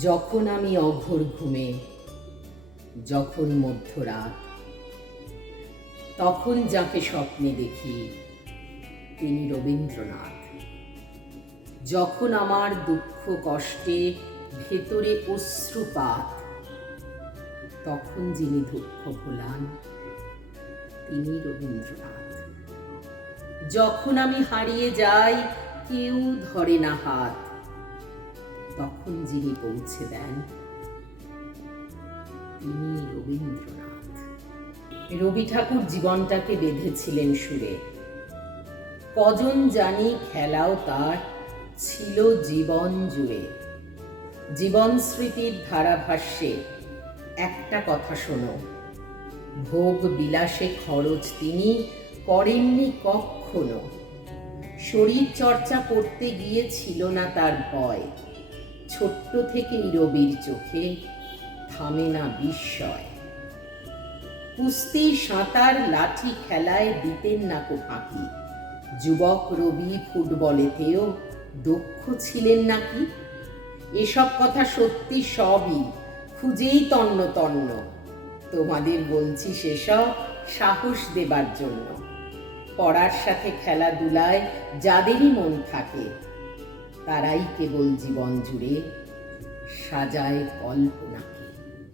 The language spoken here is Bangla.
যখন আমি অঘোর ঘুমে, যখন মধ্যরাত, তখন যাকে স্বপ্নে দেখি তিনি রবীন্দ্রনাথ। যখন আমার দুঃখ কষ্টে ভেতরে অশ্রুপাত, তখন যিনি দুঃখ ভোলান তিনি রবীন্দ্রনাথ। যখন আমি হারিয়ে যাই, কেউ ধরে না হাত, তখন যিনি পৌঁছে দেন তিনি রবীন্দ্রনাথ। রবি ঠাকুর জীবনটাকে বেঁধেছিলেন সুরে। কজন জানি খেলাও তার ছিল জীবন জুড়ে। জীবন স্মৃতির ধারাভাষ্যে একটা কথা শোনো, ভোগ বিলাসে খরচ তিনি করেননি কখনো। শরীর চর্চা করতে গিয়ে ছিল না তার ভয়। ছোট্ট থেকেই রবির চোখে থামে না বিস্ময়। কুস্তি, সাঁতার, লাঠি খেলায় দিতেন না কো ফাঁকি। যুবক রবি ফুটবলেতেও দক্ষ ছিলেন নাকি? এসব কথা সত্যি সবই, খুঁজেই তন্ন তন্ন। তোমাদের বলছি সেসব সাহস দেবার জন্য। পড়ার সাথে খেলাধুলায় যাদেরই মন থাকে, তারাই কেবল জীবন জুড়ে সাজায় কল্পনা।